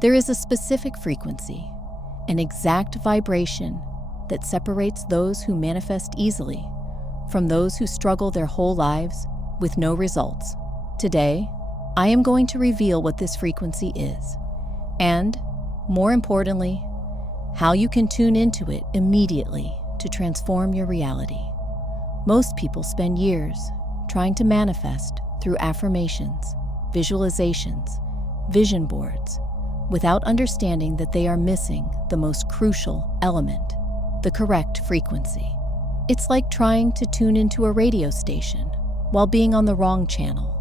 There is a specific frequency, an exact vibration that separates those who manifest easily from those who struggle their whole lives with no results. Today, I am going to reveal what this frequency is, and, more importantly, how you can tune into it immediately to transform your reality. Most people spend years trying to manifest through affirmations, visualizations, vision boards, without understanding that they are missing the most crucial element, the correct frequency. It's like trying to tune into a radio station while being on the wrong channel.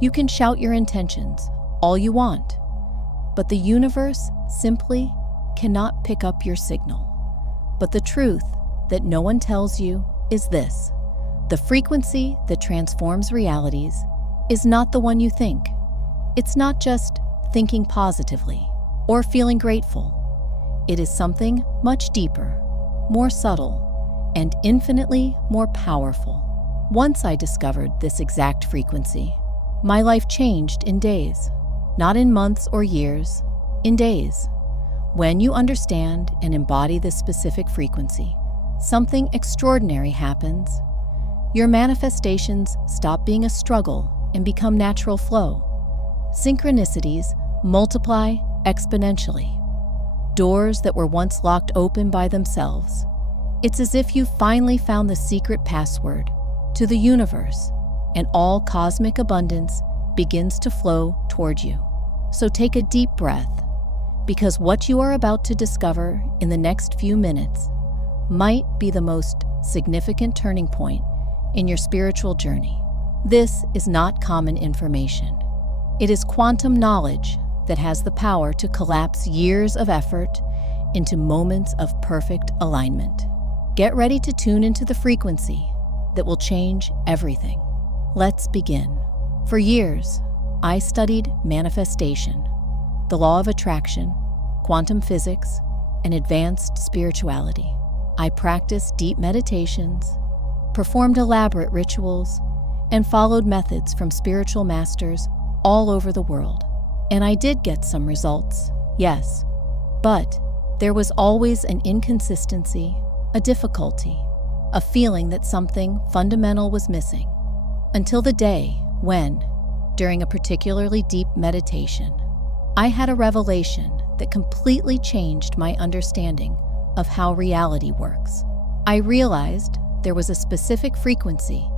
You can shout your intentions all you want, but the universe simply cannot pick up your signal. But the truth that no one tells you is this: the frequency that transforms realities is not the one you think. It's not just thinking positively or feeling grateful. It is something much deeper, more subtle, and infinitely more powerful. Once I discovered this exact frequency, my life changed in days, not in months or years, in days. When you understand and embody this specific frequency, something extraordinary happens. Your manifestations stop being a struggle and become natural flow. Synchronicities multiply exponentially. Doors that were once locked open by themselves. It's as if you finally found the secret password to the universe, and all cosmic abundance begins to flow toward you. So take a deep breath, because what you are about to discover in the next few minutes might be the most significant turning point in your spiritual journey. This is not common information. It is quantum knowledge that has the power to collapse years of effort into moments of perfect alignment. Get ready to tune into the frequency that will change everything. Let's begin. For years, I studied manifestation, the law of attraction, quantum physics, and advanced spirituality. I practiced deep meditations, performed elaborate rituals, and followed methods from spiritual masters all over the world. And I did get some results, yes, but there was always an inconsistency, a difficulty, a feeling that something fundamental was missing. Until the day when, during a particularly deep meditation, I had a revelation that completely changed my understanding of how reality works. I realized there was a specific frequency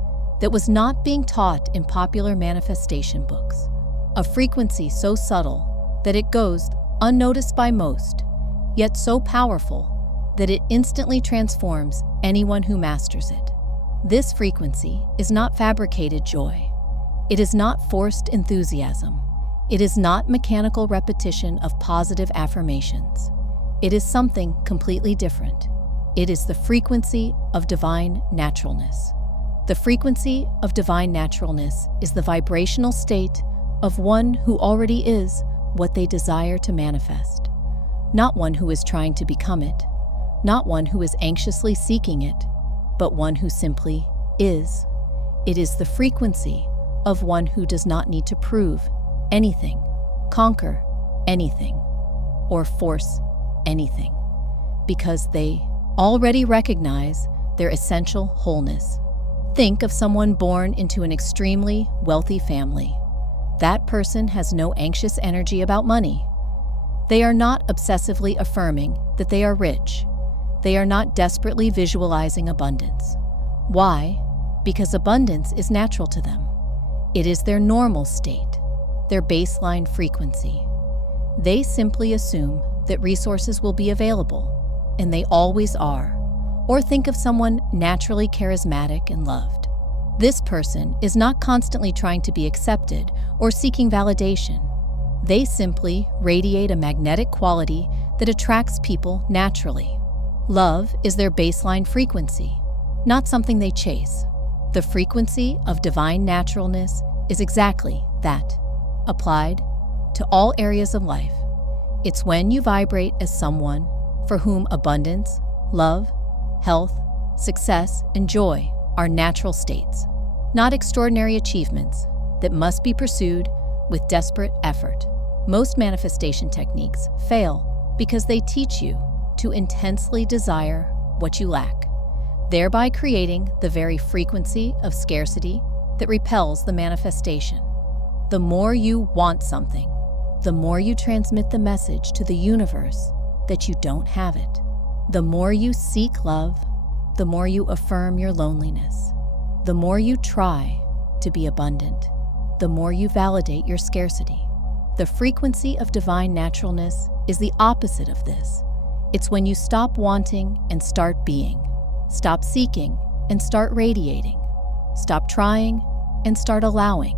that was not being taught in popular manifestation books, a frequency so subtle that it goes unnoticed by most, yet so powerful that it instantly transforms anyone who masters it. This frequency is not fabricated joy. It is not forced enthusiasm. It is not mechanical repetition of positive affirmations. It is something completely different. It is the frequency of divine naturalness. The frequency of divine naturalness is the vibrational state of one who already is what they desire to manifest, not one who is trying to become it, not one who is anxiously seeking it, but one who simply is. It is the frequency of one who does not need to prove anything, conquer anything, or force anything, because they already recognize their essential wholeness. Think of someone born into an extremely wealthy family. That person has no anxious energy about money. They are not obsessively affirming that they are rich. They are not desperately visualizing abundance. Why? Because abundance is natural to them. It is their normal state, their baseline frequency. They simply assume that resources will be available, and they always are. Or think of someone naturally charismatic and loved. This person is not constantly trying to be accepted or seeking validation. They simply radiate a magnetic quality that attracts people naturally. Love is their baseline frequency, not something they chase. The frequency of divine naturalness is exactly that, applied to all areas of life. It's when you vibrate as someone for whom abundance, love, health, success, and joy are natural states, not extraordinary achievements that must be pursued with desperate effort. Most manifestation techniques fail because they teach you to intensely desire what you lack, thereby creating the very frequency of scarcity that repels the manifestation. The more you want something, the more you transmit the message to the universe that you don't have it. The more you seek love, the more you affirm your loneliness. The more you try to be abundant, the more you validate your scarcity. The frequency of divine naturalness is the opposite of this. It's when you stop wanting and start being, stop seeking and start radiating, stop trying and start allowing.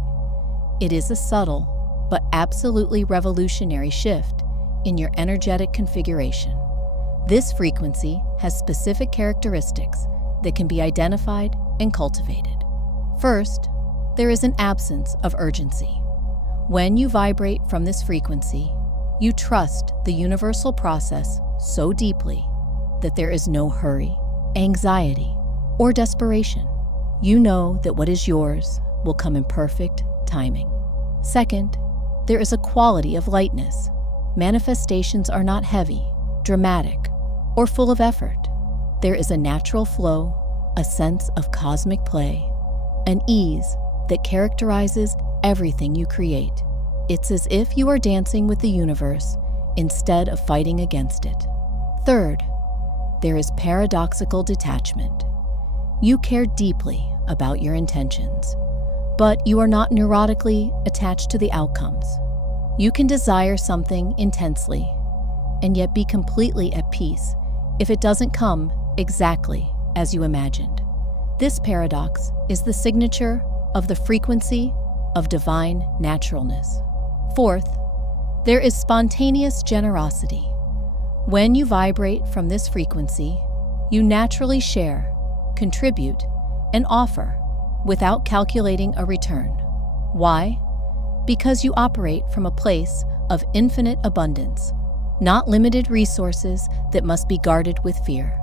It is a subtle but absolutely revolutionary shift in your energetic configuration. This frequency has specific characteristics that can be identified and cultivated. First, there is an absence of urgency. When you vibrate from this frequency, you trust the universal process so deeply that there is no hurry, anxiety, or desperation. You know that what is yours will come in perfect timing. Second, there is a quality of lightness. Manifestations are not heavy, dramatic, or full of effort. There is a natural flow, a sense of cosmic play, an ease that characterizes everything you create. It's as if you are dancing with the universe instead of fighting against it. Third, there is paradoxical detachment. You care deeply about your intentions, but you are not neurotically attached to the outcomes. You can desire something intensely and yet be completely at peace if it doesn't come exactly as you imagined. This paradox is the signature of the frequency of divine naturalness. Fourth, there is spontaneous generosity. When you vibrate from this frequency, you naturally share, contribute, and offer without calculating a return. Why? Because you operate from a place of infinite abundance, not limited resources that must be guarded with fear.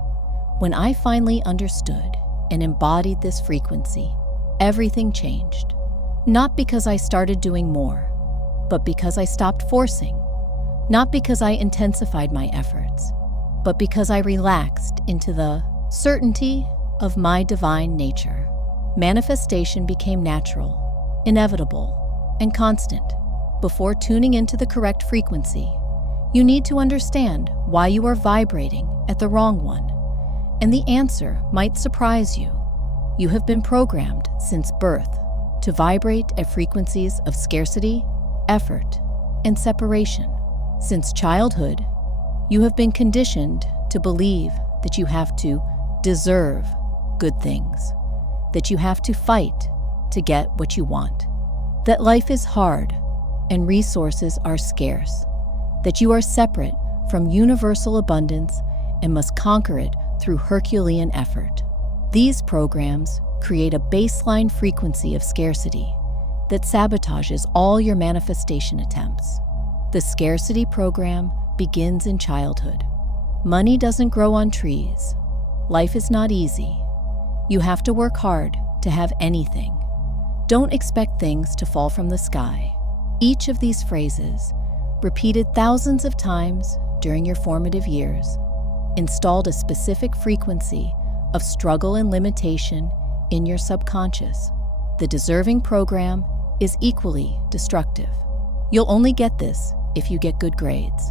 When I finally understood and embodied this frequency, everything changed. Not because I started doing more, but because I stopped forcing. Not because I intensified my efforts, but because I relaxed into the certainty of my divine nature. Manifestation became natural, inevitable, and constant. Before tuning into the correct frequency, you need to understand why you are vibrating at the wrong one. And the answer might surprise you. You have been programmed since birth to vibrate at frequencies of scarcity, effort, and separation. Since childhood, you have been conditioned to believe that you have to deserve good things, that you have to fight to get what you want, that life is hard and resources are scarce, that you are separate from universal abundance and must conquer it through Herculean effort. These programs create a baseline frequency of scarcity that sabotages all your manifestation attempts. The scarcity program begins in childhood. Money doesn't grow on trees. Life is not easy. You have to work hard to have anything. Don't expect things to fall from the sky. Each of these phrases, repeated thousands of times during your formative years, installed a specific frequency of struggle and limitation in your subconscious. The deserving program is equally destructive. You'll only get this if you get good grades.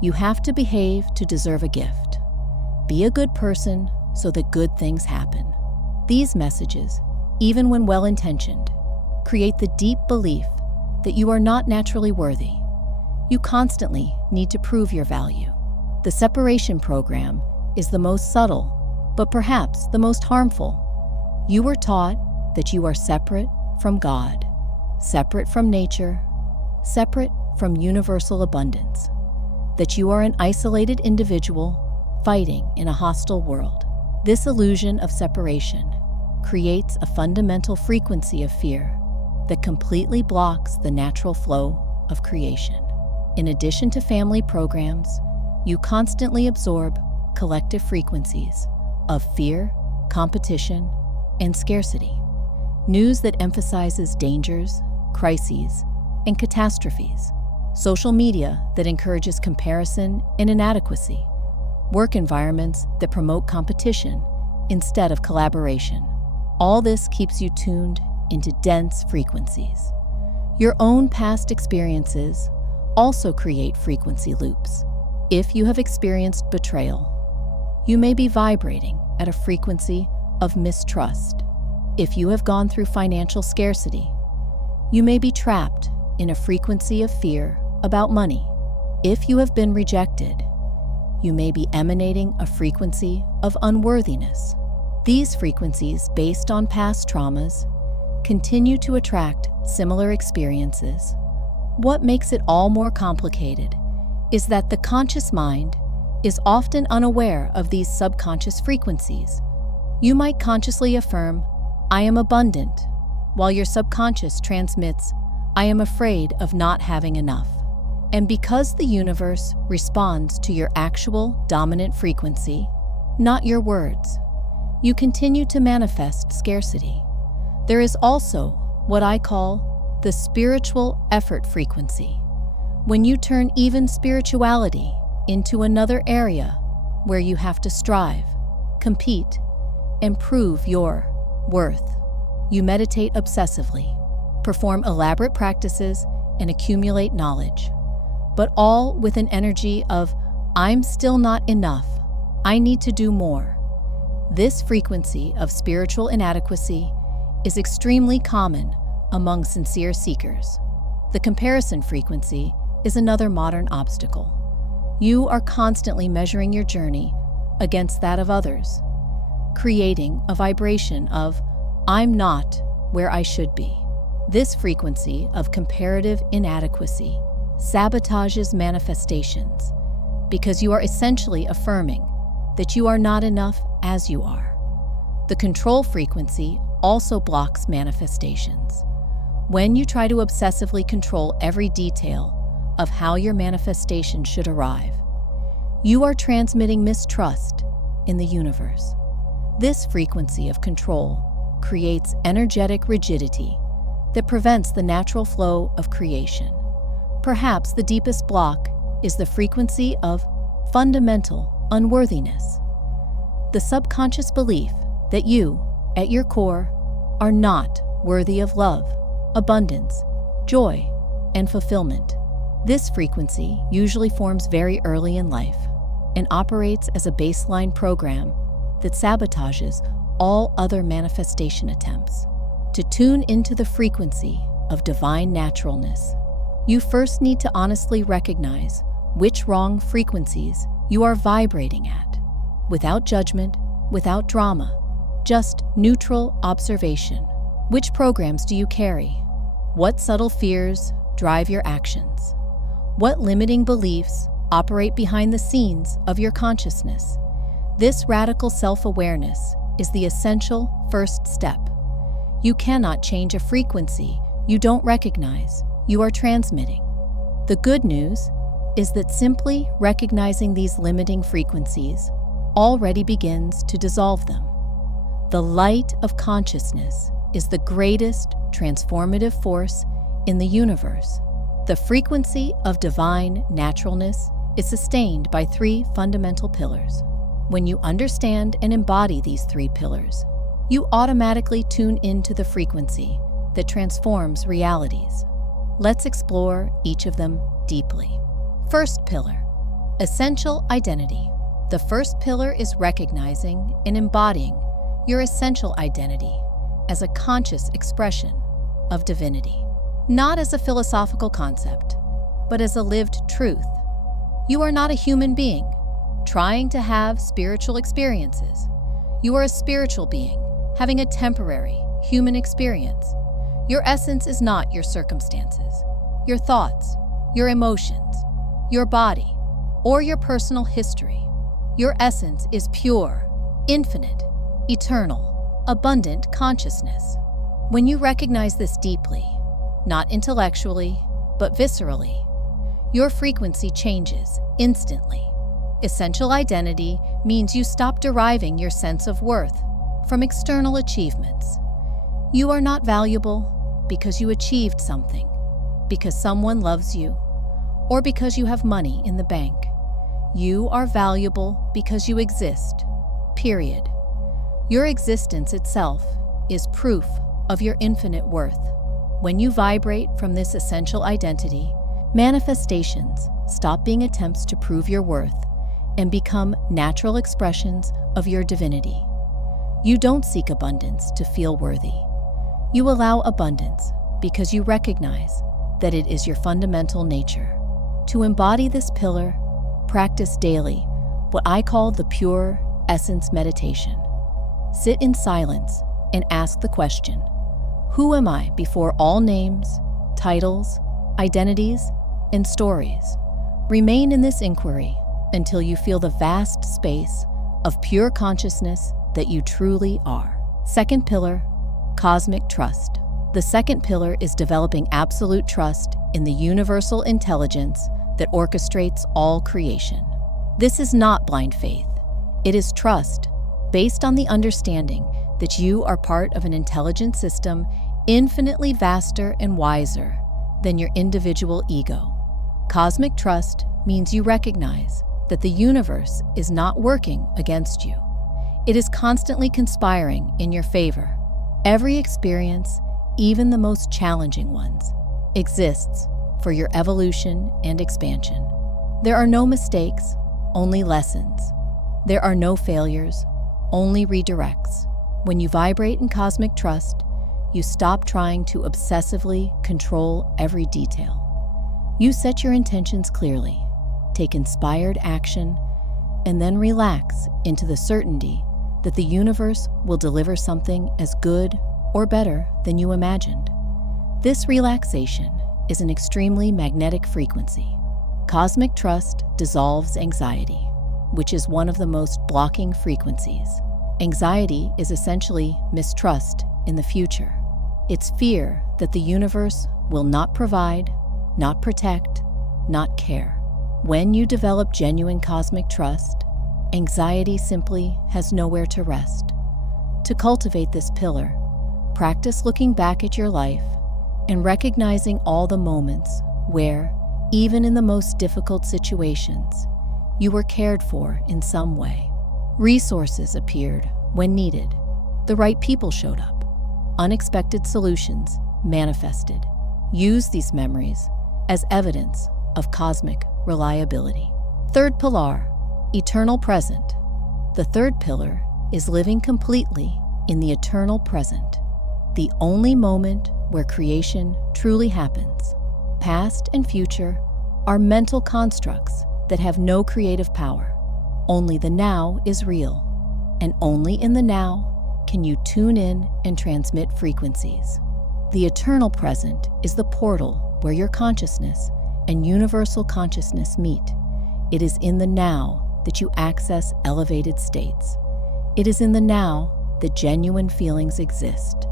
You have to behave to deserve a gift. Be a good person so that good things happen. These messages, even when well-intentioned, create the deep belief that you are not naturally worthy. You constantly need to prove your value. The separation program is the most subtle, but perhaps the most harmful. You were taught that you are separate from God, separate from nature, separate from universal abundance, that you are an isolated individual fighting in a hostile world. This illusion of separation creates a fundamental frequency of fear that completely blocks the natural flow of creation. In addition to family programs, you constantly absorb collective frequencies of fear, competition, and scarcity. News that emphasizes dangers, crises, and catastrophes. social media that encourages comparison and inadequacy, work environments that promote competition instead of collaboration. All this keeps you tuned into dense frequencies. Your own past experiences also create frequency loops. If you have experienced betrayal, you may be vibrating at a frequency of mistrust. If you have gone through financial scarcity, you may be trapped in a frequency of fear about money. If you have been rejected, you may be emanating a frequency of unworthiness. These frequencies, based on past traumas, continue to attract similar experiences. What makes it all more complicated is that the conscious mind is often unaware of these subconscious frequencies. You might consciously affirm, "I am abundant," while your subconscious transmits, "I am afraid of not having enough." And because the universe responds to your actual dominant frequency, not your words, you continue to manifest scarcity. There is also what I call the spiritual effort frequency. When you turn even spirituality into another area where you have to strive, compete, and prove your worth. You meditate obsessively, perform elaborate practices, and accumulate knowledge, but all with an energy of, "I'm still not enough. I need to do more." This frequency of spiritual inadequacy is extremely common among sincere seekers. The comparison frequency is another modern obstacle. You are constantly measuring your journey against that of others, creating a vibration of, "I'm not where I should be." This frequency of comparative inadequacy sabotages manifestations because you are essentially affirming that you are not enough as you are. The control frequency also blocks manifestations. When you try to obsessively control every detail of how your manifestation should arrive, you are transmitting mistrust in the universe. This frequency of control creates energetic rigidity that prevents the natural flow of creation. Perhaps the deepest block is the frequency of fundamental unworthiness, the subconscious belief that you, at your core, are not worthy of love, abundance, joy, and fulfillment. This frequency usually forms very early in life and operates as a baseline program that sabotages all other manifestation attempts. To tune into the frequency of divine naturalness, you first need to honestly recognize which wrong frequencies you are vibrating at, without judgment, without drama, just neutral observation. Which programs do you carry? What subtle fears drive your actions? What limiting beliefs operate behind the scenes of your consciousness? This radical self-awareness is the essential first step. You cannot change a frequency you don't recognize you are transmitting. The good news is that simply recognizing these limiting frequencies already begins to dissolve them. The light of consciousness is the greatest transformative force in the universe. The frequency of divine naturalness is sustained by three fundamental pillars. When you understand and embody these three pillars, you automatically tune into the frequency that transforms realities. Let's explore each of them deeply. First pillar, essential identity. The first pillar is recognizing and embodying your essential identity as a conscious expression of divinity, not as a philosophical concept, but as a lived truth. You are not a human being trying to have spiritual experiences. You are a spiritual being having a temporary human experience. Your essence is not your circumstances, your thoughts, your emotions, your body, or your personal history. Your essence is pure, infinite, eternal, abundant consciousness. When you recognize this deeply, not intellectually, but viscerally, your frequency changes instantly. Essential identity means you stop deriving your sense of worth from external achievements. You are not valuable because you achieved something, because someone loves you, or because you have money in the bank. You are valuable because you exist, period. Your existence itself is proof of your infinite worth. When you vibrate from this essential identity, manifestations stop being attempts to prove your worth and become natural expressions of your divinity. You don't seek abundance to feel worthy. You allow abundance because you recognize that it is your fundamental nature. To embody this pillar, practice daily what I call the pure essence meditation. Sit in silence and ask the question, who am I before all names, titles, identities, and stories? Remain in this inquiry until you feel the vast space of pure consciousness that you truly are. Second pillar, cosmic trust. The second pillar is developing absolute trust in the universal intelligence that orchestrates all creation. This is not blind faith. It is trust based on the understanding that you are part of an intelligent system infinitely vaster and wiser than your individual ego. Cosmic trust means you recognize that the universe is not working against you. It is constantly conspiring in your favor. Every experience, even the most challenging ones, exists for your evolution and expansion. There are no mistakes, only lessons. There are no failures, only redirects. When you vibrate in cosmic trust, you stop trying to obsessively control every detail. You set your intentions clearly, take inspired action, and then relax into the certainty that the universe will deliver something as good or better than you imagined. This relaxation is an extremely magnetic frequency. Cosmic trust dissolves anxiety, which is one of the most blocking frequencies. Anxiety is essentially mistrust in the future. It's fear that the universe will not provide, not protect, not care. When you develop genuine cosmic trust, anxiety simply has nowhere to rest. To cultivate this pillar, practice looking back at your life and recognizing all the moments where, even in the most difficult situations, you were cared for in some way. Resources appeared when needed. The right people showed up. Unexpected solutions manifested. Use these memories as evidence of cosmic reliability. Third pillar, eternal present. The third pillar is living completely in the eternal present, the only moment where creation truly happens. Past and future are mental constructs that have no creative power. Only the now is real, and only in the now can you tune in and transmit frequencies. The eternal present is the portal where your consciousness and universal consciousness meet. It is in the now that you access elevated states. It is in the now that genuine feelings exist.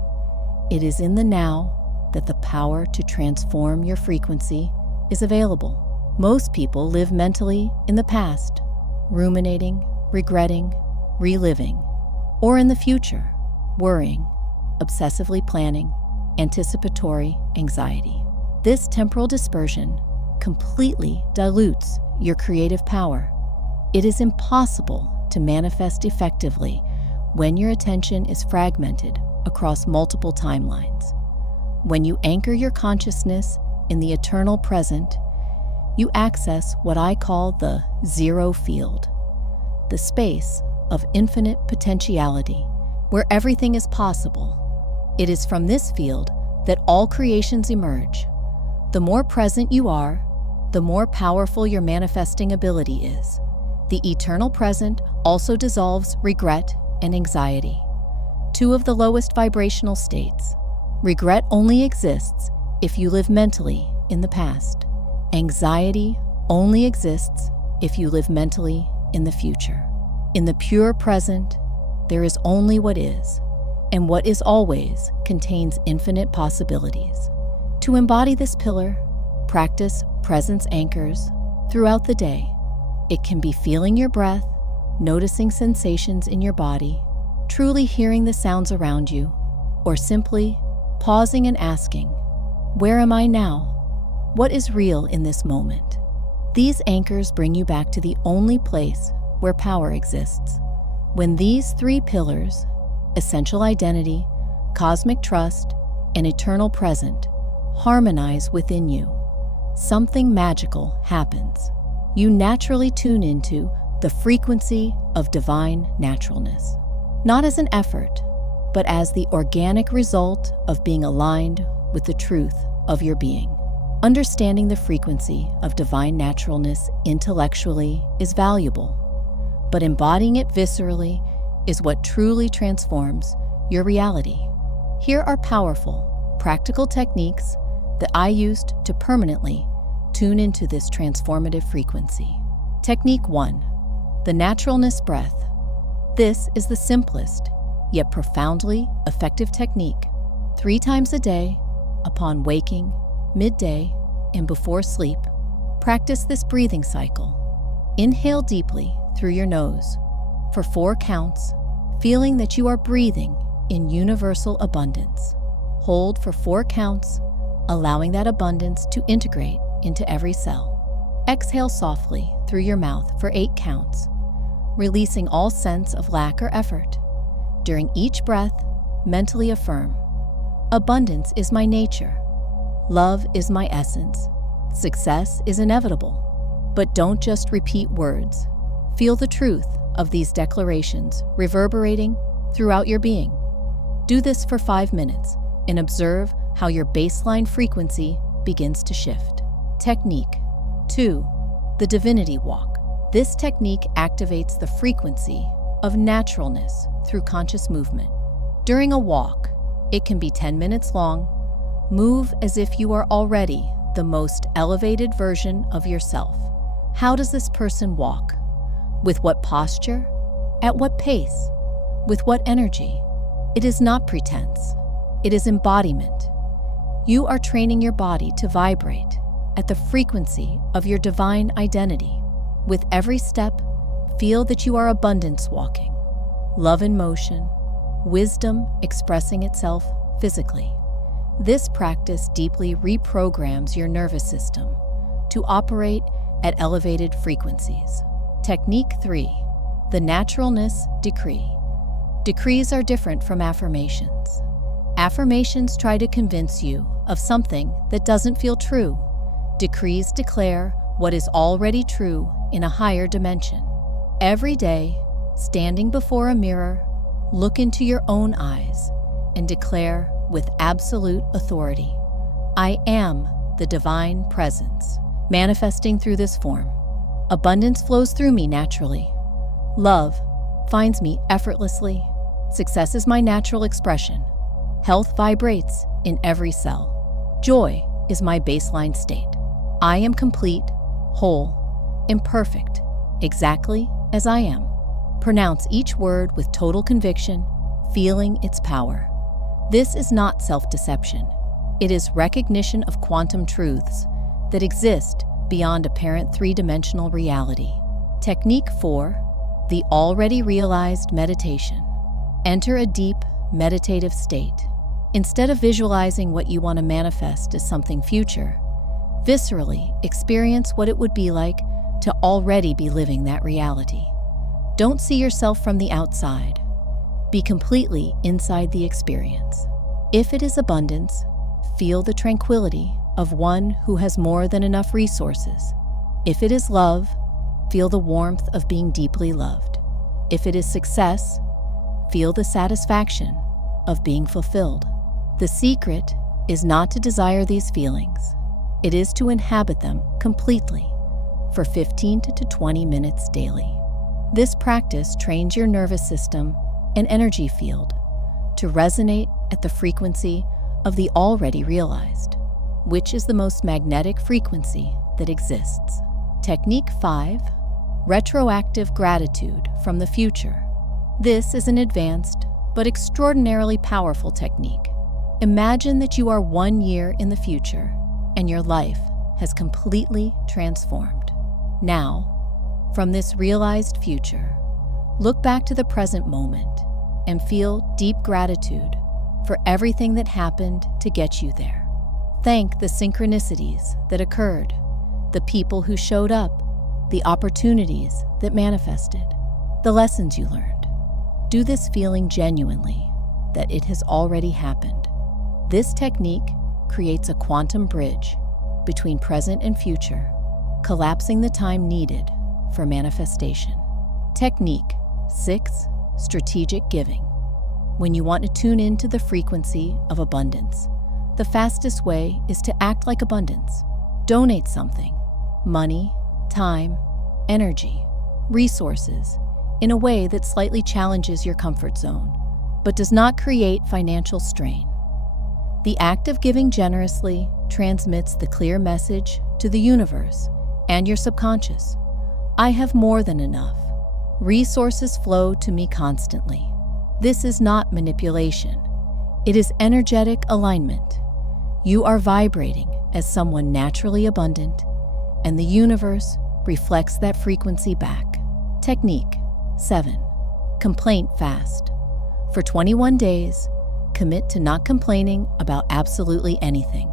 It is in the now that the power to transform your frequency is available. Most people live mentally in the past, ruminating, regretting, reliving, or in the future, worrying, obsessively planning, anticipatory anxiety. This temporal dispersion completely dilutes your creative power. It is impossible to manifest effectively when your attention is fragmented across multiple timelines. When you anchor your consciousness in the eternal present, you access what I call the zero field, the space of infinite potentiality where everything is possible. It is from this field that all creations emerge. The more present you are, the more powerful your manifesting ability is. The eternal present also dissolves regret and anxiety, two of the lowest vibrational states. Regret only exists if you live mentally in the past. Anxiety only exists if you live mentally in the future. In the pure present, there is only what is, and what is always contains infinite possibilities. To embody this pillar, practice presence anchors throughout the day. It can be feeling your breath, noticing sensations in your body, truly hearing the sounds around you, or simply pausing and asking, where am I now? What is real in this moment? These anchors bring you back to the only place where power exists. When these three pillars, essential identity, cosmic trust, and eternal present, harmonize within you, something magical happens. You naturally tune into the frequency of divine naturalness, not as an effort, but as the organic result of being aligned with the truth of your being. Understanding the frequency of divine naturalness intellectually is valuable, but embodying it viscerally is what truly transforms your reality. Here are powerful, practical techniques that I used to permanently tune into this transformative frequency. Technique 1. The naturalness breath. This is the simplest, yet profoundly effective technique. 3 times a day, upon waking, midday, and before sleep, practice this breathing cycle. Inhale deeply through your nose for 4 counts, feeling that you are breathing in universal abundance. Hold for 4 counts, allowing that abundance to integrate into every cell. Exhale softly through your mouth for 8 counts, releasing all sense of lack or effort. During each breath, mentally affirm, abundance is my nature. Love is my essence. Success is inevitable. But don't just repeat words. Feel the truth of these declarations reverberating throughout your being. Do this for 5 minutes and observe how your baseline frequency begins to shift. Technique 2. The Divinity Walk. This technique activates the frequency of naturalness through conscious movement. During a walk, it can be 10 minutes long. Move as if you are already the most elevated version of yourself. How does this person walk? With what posture? At what pace? With what energy? It is not pretense. It is embodiment. You are training your body to vibrate at the frequency of your divine identity. With every step, feel that you are abundance walking, love in motion, wisdom expressing itself physically. This practice deeply reprograms your nervous system to operate at elevated frequencies. Technique 3. The Naturalness Decree. Decrees are different from affirmations. Affirmations try to convince you of something that doesn't feel true. Decrees declare what is already true in a higher dimension. Every day, standing before a mirror, look into your own eyes and declare with absolute authority, I am the divine presence, manifesting through this form. Abundance flows through me naturally. Love finds me effortlessly. Success is my natural expression. Health vibrates in every cell. Joy is my baseline state. I am complete, whole, and perfect, exactly as I am. Pronounce each word with total conviction, feeling its power. This is not self-deception. It is recognition of quantum truths that exist beyond apparent 3-dimensional reality. Technique 4. The Already Realized Meditation. Enter a deep, meditative state. Instead of visualizing what you want to manifest as something future, viscerally experience what it would be like to already be living that reality. Don't see yourself from the outside. Be completely inside the experience. If it is abundance, feel the tranquility of one who has more than enough resources. If it is love, feel the warmth of being deeply loved. If it is success, feel the satisfaction of being fulfilled. The secret is not to desire these feelings. It is to inhabit them completely for 15 to 20 minutes daily. This practice trains your nervous system and energy field to resonate at the frequency of the already realized, which is the most magnetic frequency that exists. Technique 5. Retroactive Gratitude from the Future. This is an advanced but extraordinarily powerful technique. Imagine that you are 1 year in the future and your life has completely transformed. Now, from this realized future, look back to the present moment and feel deep gratitude for everything that happened to get you there. Thank the synchronicities that occurred, the people who showed up, the opportunities that manifested, the lessons you learned. Do this feeling genuinely that it has already happened. This technique creates a quantum bridge between present and future, collapsing the time needed for manifestation. Technique 6. Strategic giving. When you want to tune into the frequency of abundance, the fastest way is to act like abundance. Donate something, money, time, energy, resources, in a way that slightly challenges your comfort zone, but does not create financial strain. The act of giving generously transmits the clear message to the universe and your subconscious: I have more than enough. Resources flow to me constantly. This is not manipulation. It is energetic alignment. You are vibrating as someone naturally abundant, and the universe reflects that frequency back. Technique 7. Complaint fast. For 21 days, commit to not complaining about absolutely anything.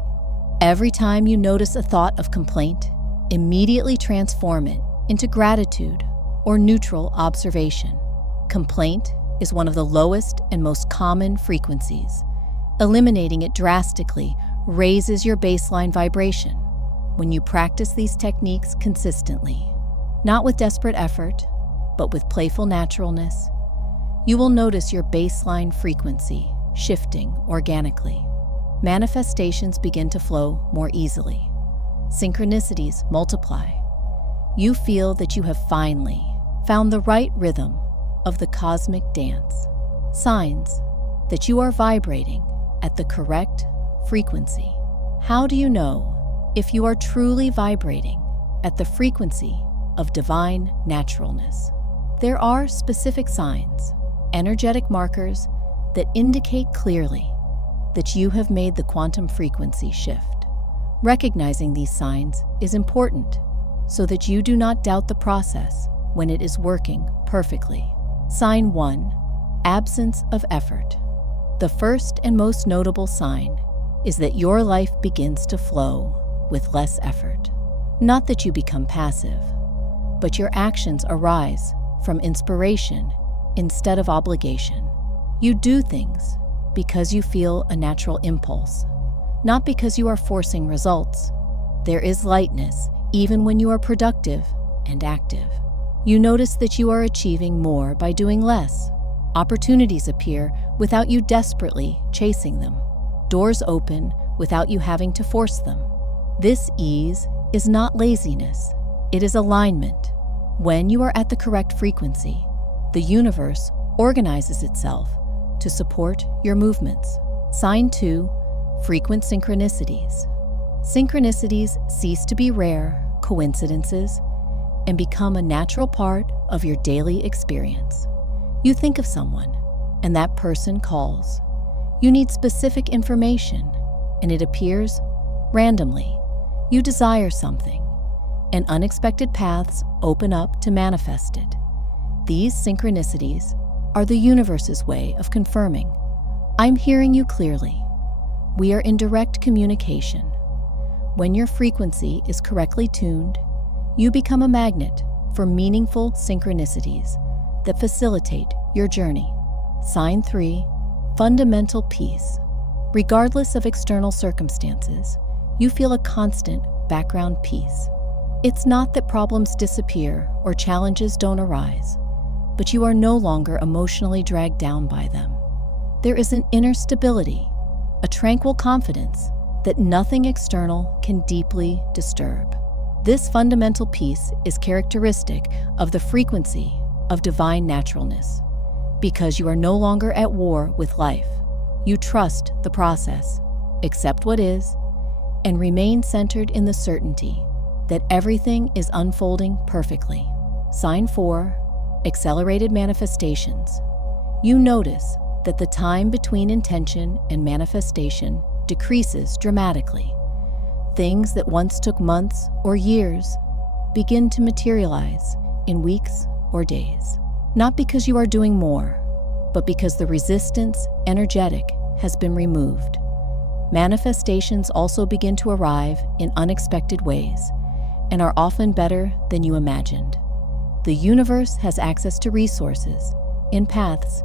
Every time you notice a thought of complaint, immediately transform it into gratitude or neutral observation. Complaint is one of the lowest and most common frequencies. Eliminating it drastically raises your baseline vibration. When you practice these techniques consistently, not with desperate effort, but with playful naturalness, you will notice your baseline frequency shifting organically. Manifestations begin to flow more easily. Synchronicities multiply. You feel that you have finally found the right rhythm of the cosmic dance. Signs that you are vibrating at the correct frequency. How do you know if you are truly vibrating at the frequency of divine naturalness? There are specific signs, energetic markers that indicate clearly that you have made the quantum frequency shift. Recognizing these signs is important so that you do not doubt the process when it is working perfectly. Sign 1. Absence of effort. The first and most notable sign is that your life begins to flow with less effort. Not that you become passive, but your actions arise from inspiration instead of obligation. You do things because you feel a natural impulse, not because you are forcing results. There is lightness even when you are productive and active. You notice that you are achieving more by doing less. Opportunities appear without you desperately chasing them. Doors open without you having to force them. This ease is not laziness, it is alignment. When you are at the correct frequency, the universe organizes itself to support your movements. Sign 2. Frequent synchronicities. Synchronicities cease to be rare coincidences and become a natural part of your daily experience. You think of someone, and that person calls. You need specific information, and it appears randomly. You desire something, and unexpected paths open up to manifest it. These synchronicities are the universe's way of confirming, I'm hearing you clearly. We are in direct communication. When your frequency is correctly tuned, you become a magnet for meaningful synchronicities that facilitate your journey. Sign 3. Fundamental peace. Regardless of external circumstances, you feel a constant background peace. It's not that problems disappear or challenges don't arise, but you are no longer emotionally dragged down by them. There is an inner stability, a tranquil confidence that nothing external can deeply disturb. This fundamental peace is characteristic of the frequency of divine naturalness. Because you are no longer at war with life, you trust the process, accept what is, and remain centered in the certainty that everything is unfolding perfectly. Sign 4. Accelerated manifestations. You notice that the time between intention and manifestation decreases dramatically. Things that once took months or years begin to materialize in weeks or days. Not because you are doing more, but because the resistance energetic has been removed. Manifestations also begin to arrive in unexpected ways, and are often better than you imagined. The universe has access to resources in paths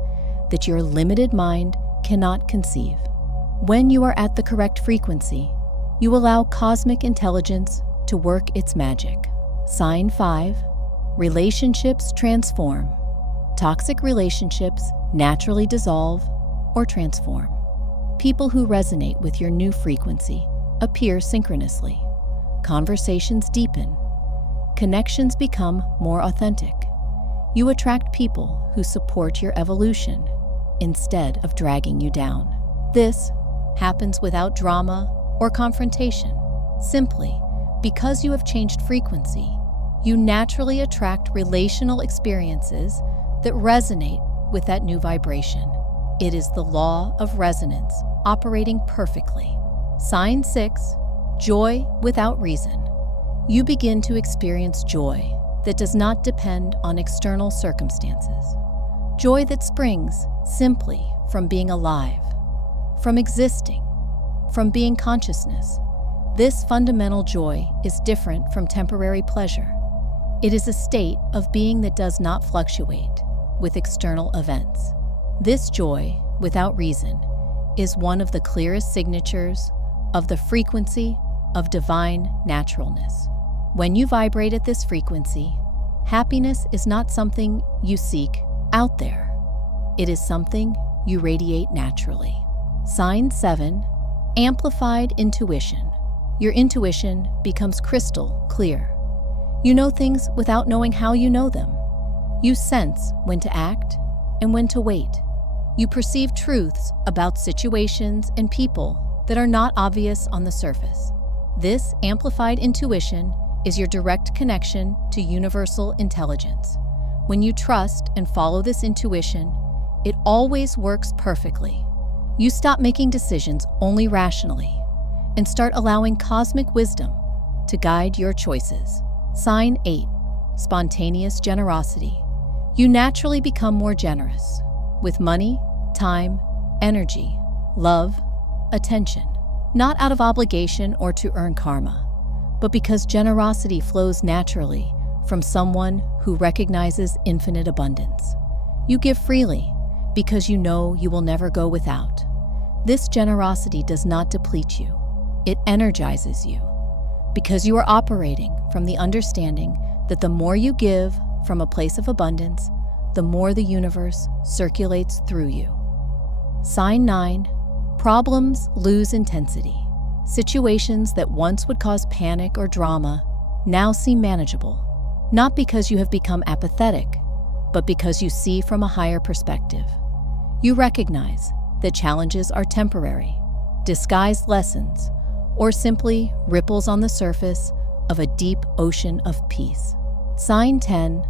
that your limited mind cannot conceive. When you are at the correct frequency, you allow cosmic intelligence to work its magic. Sign 5. Relationships transform. Toxic relationships naturally dissolve or transform. People who resonate with your new frequency appear synchronously. Conversations deepen. Connections become more authentic. You attract people who support your evolution instead of dragging you down. This happens without drama or confrontation. Simply because you have changed frequency, you naturally attract relational experiences that resonate with that new vibration. It is the law of resonance operating perfectly. Sign 6. Joy without reason. You begin to experience joy that does not depend on external circumstances. Joy that springs simply from being alive, from existing, from being consciousness. This fundamental joy is different from temporary pleasure. It is a state of being that does not fluctuate with external events. This joy, without reason, is one of the clearest signatures of the frequency of divine naturalness. When you vibrate at this frequency, happiness is not something you seek out there. It is something you radiate naturally. Sign 7. Amplified intuition. Your intuition becomes crystal clear. You know things without knowing how you know them. You sense when to act and when to wait. You perceive truths about situations and people that are not obvious on the surface. This amplified intuition is your direct connection to universal intelligence. When you trust and follow this intuition, it always works perfectly. You stop making decisions only rationally and start allowing cosmic wisdom to guide your choices. Sign 8. Spontaneous generosity. You naturally become more generous with money, time, energy, love, attention, not out of obligation or to earn karma, but because generosity flows naturally from someone who recognizes infinite abundance. You give freely because you know you will never go without. This generosity does not deplete you. It energizes you because you are operating from the understanding that the more you give from a place of abundance, the more the universe circulates through you. Sign 9. Problems lose intensity. Situations that once would cause panic or drama now seem manageable, not because you have become apathetic, but because you see from a higher perspective. You recognize that challenges are temporary, disguised lessons, or simply ripples on the surface of a deep ocean of peace. Sign 10.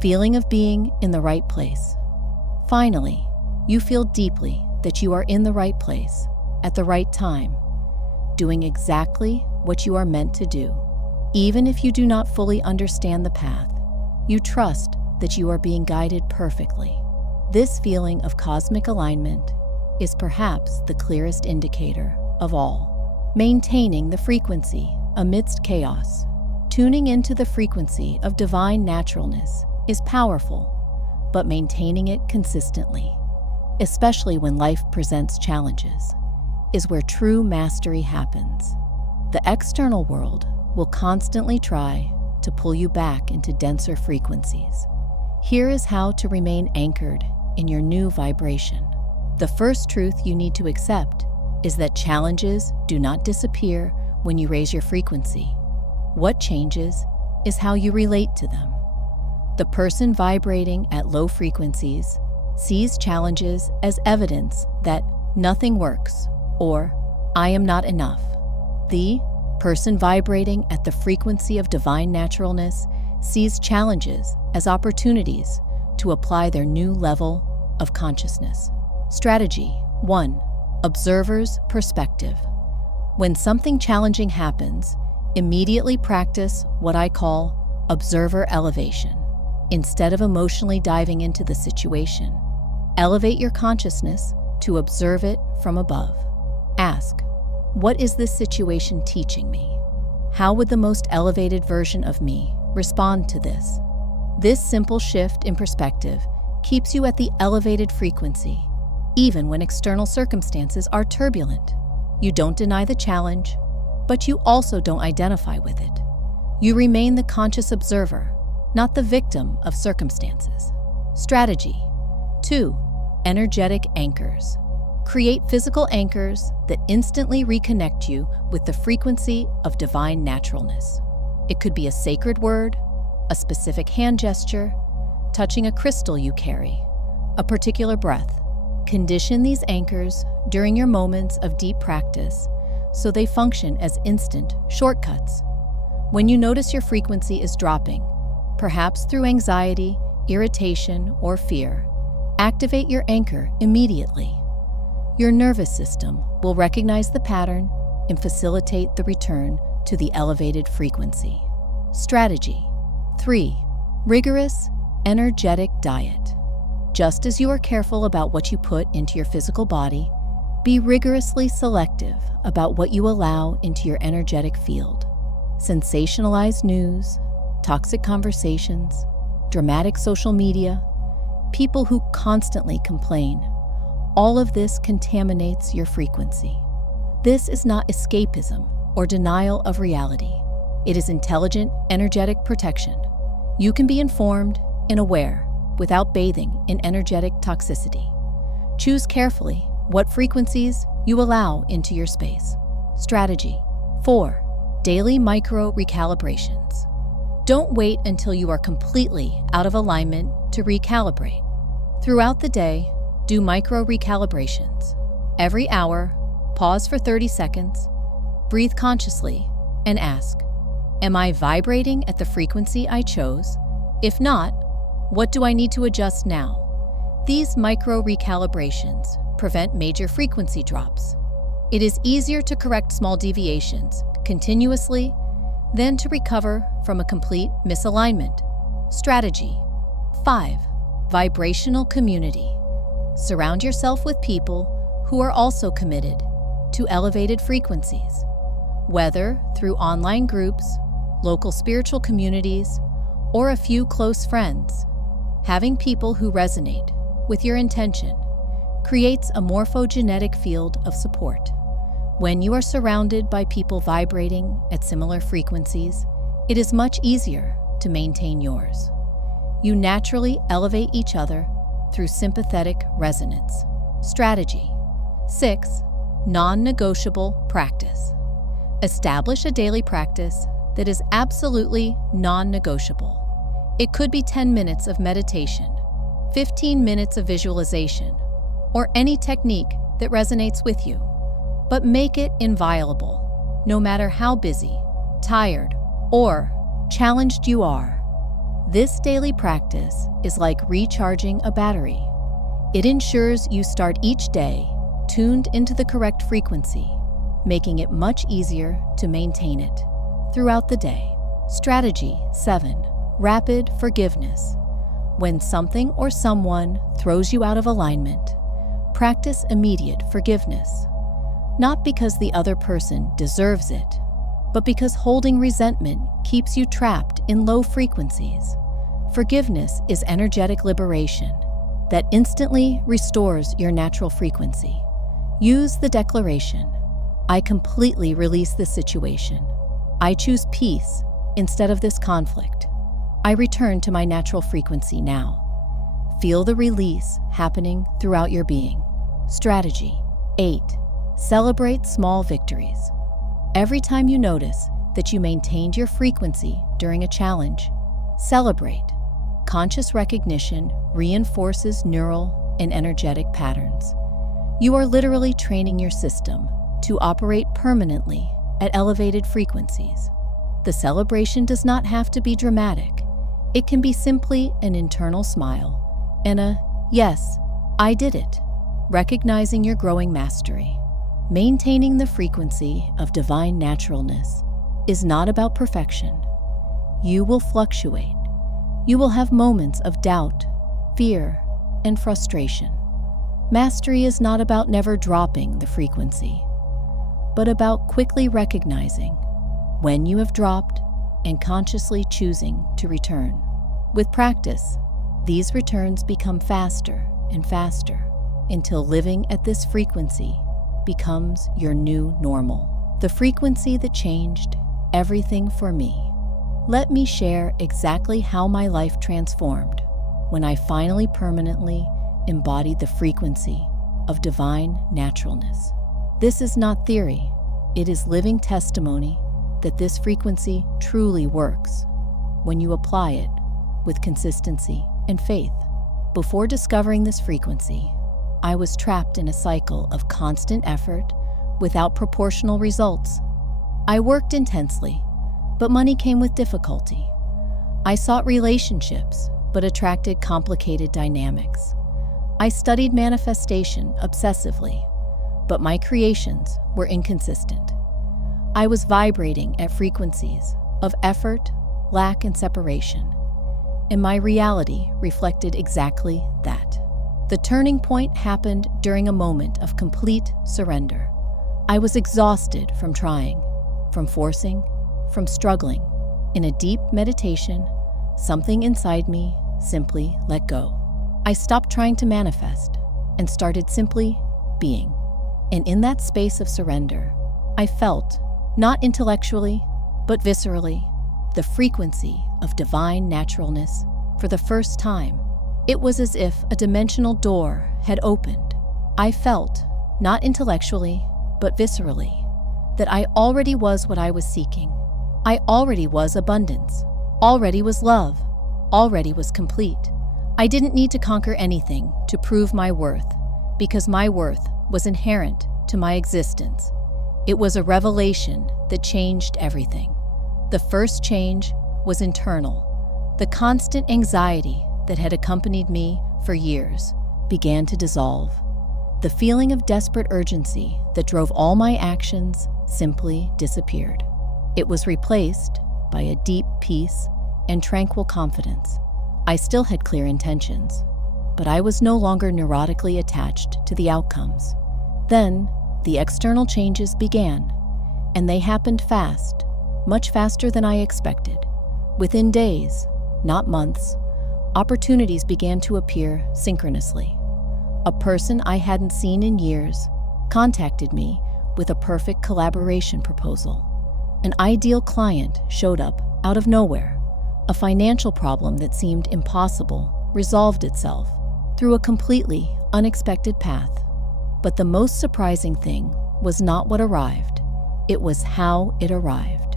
Feeling of being in the right place. Finally, you feel deeply that you are in the right place at the right time, doing exactly what you are meant to do. Even if you do not fully understand the path, you trust that you are being guided perfectly. This feeling of cosmic alignment is perhaps the clearest indicator of all. Maintaining the frequency amidst chaos. Tuning into the frequency of divine naturalness is powerful, but maintaining it consistently, especially when life presents challenges, is where true mastery happens. The external world will constantly try to pull you back into denser frequencies. Here is how to remain anchored in your new vibration. The first truth you need to accept is that challenges do not disappear when you raise your frequency. What changes is how you relate to them. The person vibrating at low frequencies sees challenges as evidence that nothing works or I am not enough. The person vibrating at the frequency of divine naturalness sees challenges as opportunities to apply their new level of consciousness. Strategy 1. Observer's perspective. When something challenging happens, immediately practice what I call observer elevation. Instead of emotionally diving into the situation, elevate your consciousness to observe it from above. Ask, what is this situation teaching me? How would the most elevated version of me respond to this? This simple shift in perspective keeps you at the elevated frequency, even when external circumstances are turbulent. You don't deny the challenge, but you also don't identify with it. You remain the conscious observer, not the victim of circumstances. Strategy 2. Energetic anchors. Create physical anchors that instantly reconnect you with the frequency of divine naturalness. It could be a sacred word, a specific hand gesture, touching a crystal you carry, a particular breath. Condition these anchors during your moments of deep practice so they function as instant shortcuts. When you notice your frequency is dropping, perhaps through anxiety, irritation, or fear, activate your anchor immediately. Your nervous system will recognize the pattern and facilitate the return to the elevated frequency. Strategy 3. Rigorous, energetic diet. Just as you are careful about what you put into your physical body, be rigorously selective about what you allow into your energetic field. Sensationalized news, toxic conversations, dramatic social media, people who constantly complain. All of this contaminates your frequency. This is not escapism or denial of reality. It is intelligent, energetic protection. You can be informed and aware without bathing in energetic toxicity. Choose carefully what frequencies you allow into your space. Strategy 4. Daily micro recalibrations. Don't wait until you are completely out of alignment to recalibrate. Throughout the day, do micro recalibrations. Every hour, pause for 30 seconds, breathe consciously, and ask, am I vibrating at the frequency I chose? If not, what do I need to adjust now? These micro recalibrations prevent major frequency drops. It is easier to correct small deviations continuously than to recover from a complete misalignment. Strategy 5. Vibrational community. Surround yourself with people who are also committed to elevated frequencies. Whether through online groups, local spiritual communities, or a few close friends, having people who resonate with your intention creates a morphogenetic field of support. When you are surrounded by people vibrating at similar frequencies, it is much easier to maintain yours. You naturally elevate each other through sympathetic resonance. Strategy 6. Non-negotiable practice. Establish a daily practice that is absolutely non-negotiable. It could be 10 minutes of meditation, 15 minutes of visualization, or any technique that resonates with you. But make it inviolable, no matter how busy, tired, or challenged you are. This daily practice is like recharging a battery. It ensures you start each day tuned into the correct frequency, making it much easier to maintain it throughout the day. Strategy 7. Rapid forgiveness. When something or someone throws you out of alignment, practice immediate forgiveness. Not because the other person deserves it, but because holding resentment keeps you trapped in low frequencies. Forgiveness is energetic liberation that instantly restores your natural frequency. Use the declaration, I completely release this situation. I choose peace instead of this conflict. I return to my natural frequency now. Feel the release happening throughout your being. Strategy 8. Celebrate small victories. Every time you notice that you maintained your frequency during a challenge, celebrate. Conscious recognition reinforces neural and energetic patterns. You are literally training your system to operate permanently at elevated frequencies. The celebration does not have to be dramatic. It can be simply an internal smile and a, yes, I did it, recognizing your growing mastery. Maintaining the frequency of divine naturalness is not about perfection. You will fluctuate. You will have moments of doubt, fear, and frustration. Mastery is not about never dropping the frequency, but about quickly recognizing when you have dropped, and consciously choosing to return. With practice, these returns become faster and faster until living at this frequency becomes your new normal, the frequency that changed everything for me. Let me share exactly how my life transformed when I finally permanently embodied the frequency of divine naturalness. This is not theory, it is living testimony that this frequency truly works when you apply it with consistency and faith. Before discovering this frequency, I was trapped in a cycle of constant effort without proportional results. I worked intensely, but money came with difficulty. I sought relationships, but attracted complicated dynamics. I studied manifestation obsessively, but my creations were inconsistent. I was vibrating at frequencies of effort, lack, and separation, and my reality reflected exactly that. The turning point happened during a moment of complete surrender. I was exhausted from trying, from forcing, from struggling. In a deep meditation, something inside me simply let go. I stopped trying to manifest and started simply being. And in that space of surrender, I felt, not intellectually, but viscerally, the frequency of divine naturalness for the first time. It was as if a dimensional door had opened. I felt, not intellectually, but viscerally, that I already was what I was seeking. I already was abundance, already was love, already was complete. I didn't need to conquer anything to prove my worth, because my worth was inherent to my existence. It was a revelation that changed everything. The first change was internal. The constant anxiety that had accompanied me for years began to dissolve. The feeling of desperate urgency that drove all my actions simply disappeared. It was replaced by a deep peace and tranquil confidence. I still had clear intentions, but I was no longer neurotically attached to the outcomes. Then, the external changes began, and they happened fast, much faster than I expected. Within days, not months, opportunities began to appear synchronously. A person I hadn't seen in years contacted me with a perfect collaboration proposal. An ideal client showed up out of nowhere. A financial problem that seemed impossible resolved itself through a completely unexpected path. But the most surprising thing was not what arrived, it was how it arrived.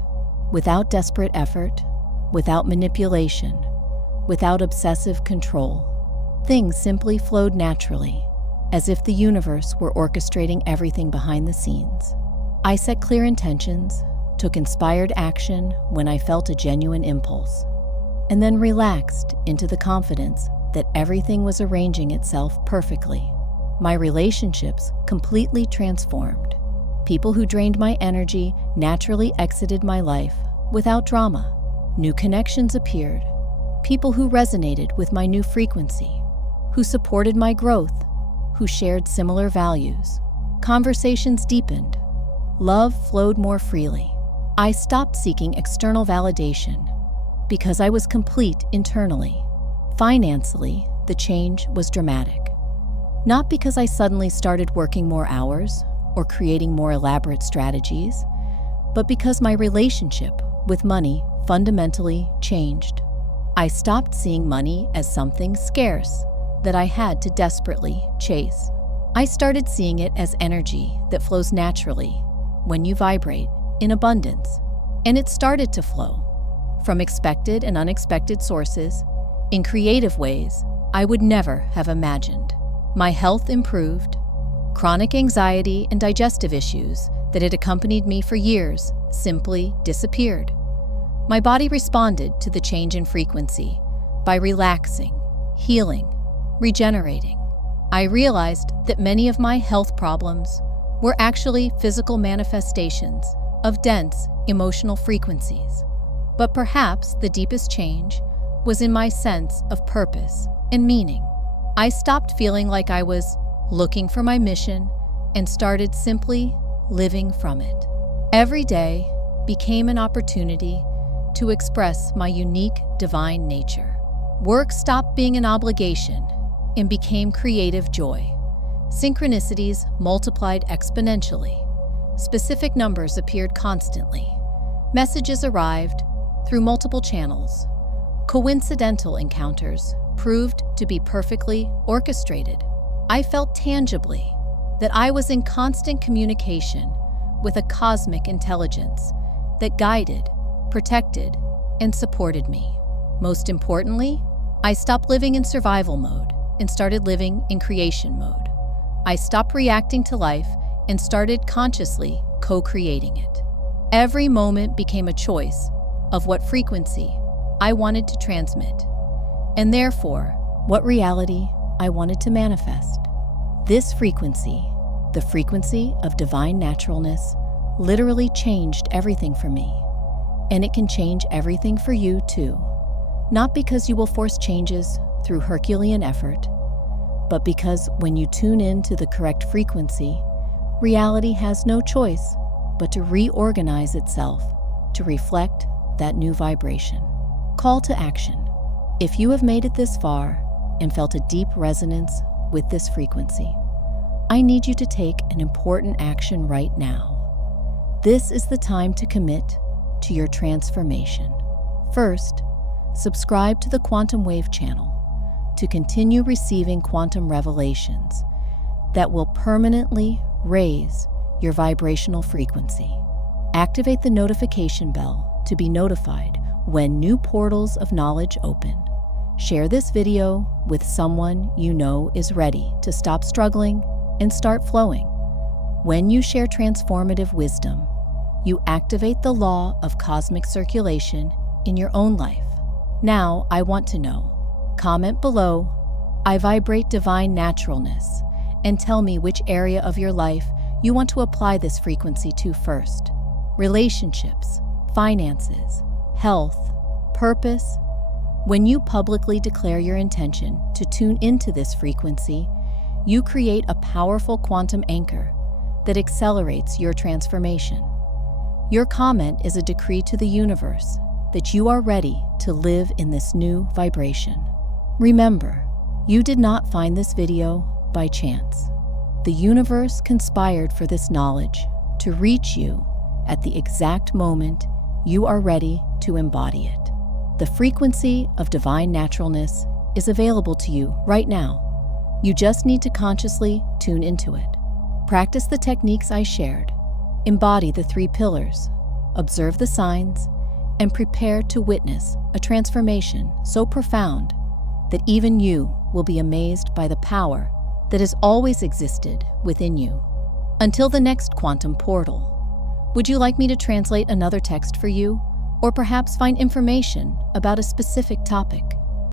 Without desperate effort, without manipulation, without obsessive control, things simply flowed naturally, as if the universe were orchestrating everything behind the scenes. I set clear intentions, took inspired action when I felt a genuine impulse, and then relaxed into the confidence that everything was arranging itself perfectly. My relationships completely transformed. People who drained my energy naturally exited my life without drama. New connections appeared. People who resonated with my new frequency, who supported my growth, who shared similar values. Conversations deepened. Love flowed more freely. I stopped seeking external validation because I was complete internally. Financially, the change was dramatic. Not because I suddenly started working more hours or creating more elaborate strategies, but because my relationship with money fundamentally changed. I stopped seeing money as something scarce that I had to desperately chase. I started seeing it as energy that flows naturally when you vibrate in abundance. And it started to flow from expected and unexpected sources in creative ways I would never have imagined. My health improved. Chronic anxiety and digestive issues that had accompanied me for years simply disappeared. My body responded to the change in frequency by relaxing, healing, regenerating. I realized that many of my health problems were actually physical manifestations of dense emotional frequencies. But perhaps the deepest change was in my sense of purpose and meaning. I stopped feeling like I was looking for my mission and started simply living from it. Every day, became an opportunity to express my unique divine nature. Work stopped being an obligation and became creative joy. Synchronicities multiplied exponentially. Specific numbers appeared constantly. Messages arrived through multiple channels. Coincidental encounters proved to be perfectly orchestrated. I felt tangibly that I was in constant communication with a cosmic intelligence that guided, protected, and supported me. Most importantly, I stopped living in survival mode and started living in creation mode. I stopped reacting to life and started consciously co-creating it. Every moment became a choice of what frequency I wanted to transmit, and therefore, what reality I wanted to manifest. This frequency, the frequency of divine naturalness, literally changed everything for me. And it can change everything for you too. Not because you will force changes through Herculean effort, but because when you tune in to the correct frequency, reality has no choice but to reorganize itself to reflect that new vibration. Call to action. If you have made it this far and felt a deep resonance with this frequency, I need you to take an important action right now. This is the time to commit to your transformation. First, subscribe to the Quantum Wave channel to continue receiving quantum revelations that will permanently raise your vibrational frequency. Activate the notification bell to be notified when new portals of knowledge open. Share this video with someone you know is ready to stop struggling and start flowing. When you share transformative wisdom, you activate the law of cosmic circulation in your own life. Now, I want to know. Comment below, "I vibrate divine naturalness," and tell me which area of your life you want to apply this frequency to first. Relationships, finances, health, purpose. When you publicly declare your intention to tune into this frequency, you create a powerful quantum anchor that accelerates your transformation. Your comment is a decree to the universe that you are ready to live in this new vibration. Remember, you did not find this video by chance. The universe conspired for this knowledge to reach you at the exact moment you are ready to embody it. The frequency of divine naturalness is available to you right now. You just need to consciously tune into it. Practice the techniques I shared. Embody the 3 pillars. Observe the signs and prepare to witness a transformation so profound that even you will be amazed by the power that has always existed within you. Until the next quantum portal, would you like me to translate another text for you, or perhaps find information about a specific topic?